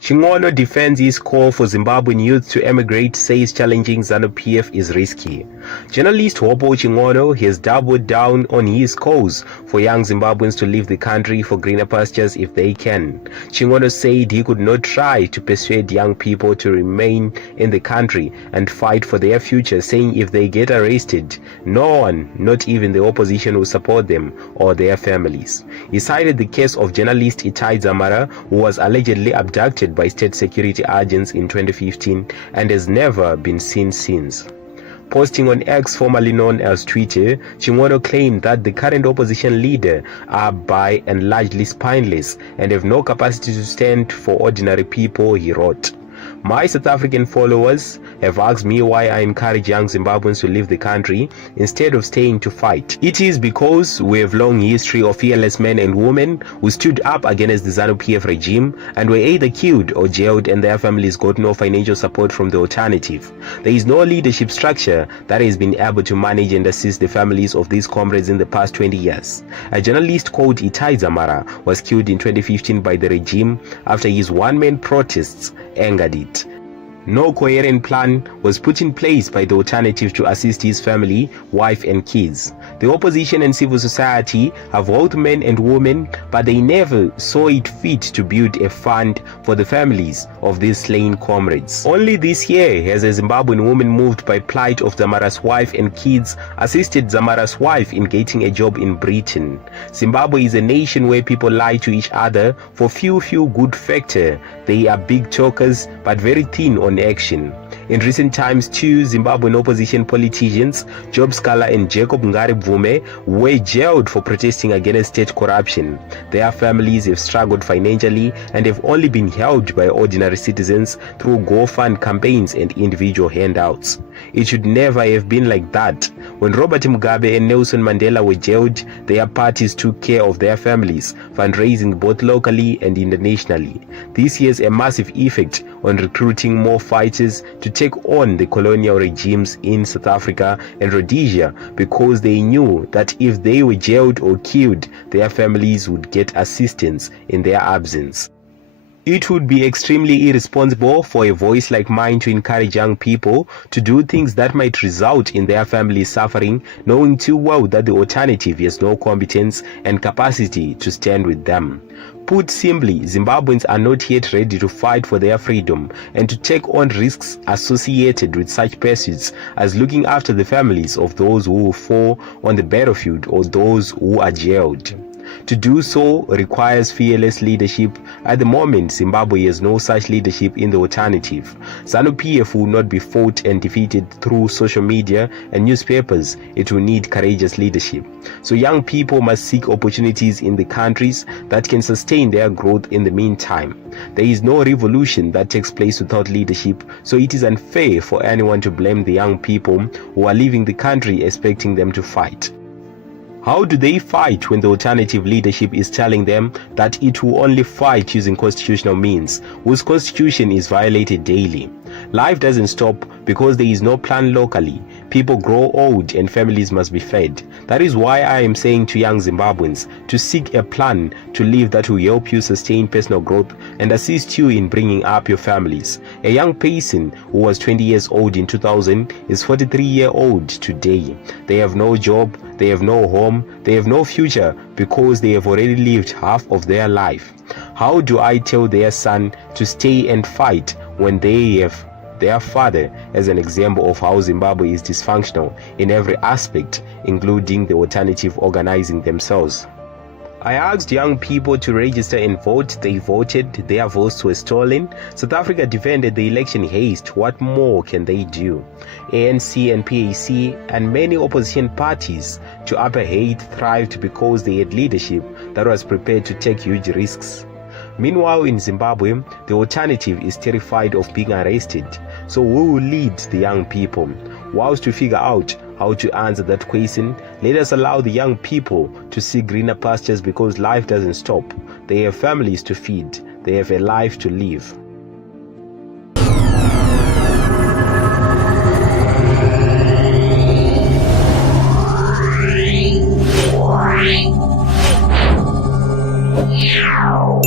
Chingono defends his call for Zimbabwean youth to emigrate, says challenging ZANU-PF is risky. Journalist Hopo Chingono has doubled down on his calls for young Zimbabweans to leave the country for greener pastures if they can. Chingono said he could not try to persuade young people to remain in the country and fight for their future, saying if they get arrested, no one, not even the opposition, will support them or their families. He cited the case of journalist Itai Dzamara, who was allegedly abducted by state security agents in 2015 and has never been seen since. Posting on X, formerly known as Twitter, Chingono claimed that the current opposition leader are by and largely spineless and have no capacity to stand for ordinary people, he wrote. My South African followers have asked me why I encourage young Zimbabweans to leave the country instead of staying to fight. It is because we have long history of fearless men and women who stood up against the ZANU-PF regime and were either killed or jailed, and their families got no financial support from the alternative. There is no leadership structure that has been able to manage and assist the families of these comrades in the past 20 years. A journalist called Itai Dzamara was killed in 2015 by the regime after his one-man protests angered it. No coherent plan was put in place by the alternative to assist his family, wife and kids. The opposition and civil society have both men and women, but they never saw it fit to build a fund for the families of these slain comrades. Only this year has a Zimbabwean woman moved by plight of Dzamara's wife and kids assisted Dzamara's wife in getting a job in Britain. Zimbabwe is a nation where people lie to each other for few good factor. They are big talkers but very thin on action. In recent times, two Zimbabwean opposition politicians, Job Scala and Jacob Ngari Bvume, were jailed for protesting against state corruption. Their families have struggled financially and have only been helped by ordinary citizens through GoFund campaigns and individual handouts. It should never have been like that. When Robert Mugabe and Nelson Mandela were jailed, their parties took care of their families, fundraising both locally and internationally. This has a massive effect on recruiting more fighters to take on the colonial regimes in South Africa and Rhodesia, because they knew that if they were jailed or killed, their families would get assistance in their absence. It would be extremely irresponsible for a voice like mine to encourage young people to do things that might result in their families suffering, knowing too well that the alternative has no competence and capacity to stand with them. Put simply, Zimbabweans are not yet ready to fight for their freedom and to take on risks associated with such pursuits as looking after the families of those who will fall on the battlefield or those who are jailed. To do so requires fearless leadership. At the moment, Zimbabwe has no such leadership in the alternative. ZANU-PF will not be fought and defeated through social media and newspapers. It will need courageous leadership. So young people must seek opportunities in the countries that can sustain their growth in the meantime. There is no revolution that takes place without leadership, so it is unfair for anyone to blame the young people who are leaving the country expecting them to fight. How do they fight when the alternative leadership is telling them that it will only fight using constitutional means, whose constitution is violated daily? Life doesn't stop because there is no plan locally. People grow old and families must be fed. That is why I am saying to young Zimbabweans to seek a plan to live that will help you sustain personal growth and assist you in bringing up your families. A young person who was 20 years old in 2000 is 43-year-old today. They have no job, they have no home, they have no future because they have already lived half of their life. How do I tell their son to stay and fight when they have their father as an example of how Zimbabwe is dysfunctional in every aspect, including the alternative organizing themselves? I asked young people to register and vote. They voted. Their votes were stolen. South Africa defended the election haste. What more can they do? ANC and PAC and many opposition parties to apartheid thrived because they had leadership that was prepared to take huge risks. Meanwhile, in Zimbabwe, the alternative is terrified of being arrested. So who will lead the young people? Whilst to figure out how to answer that question, let us allow the young people to see greener pastures, because life doesn't stop. They have families to feed. They have a life to live. Wow.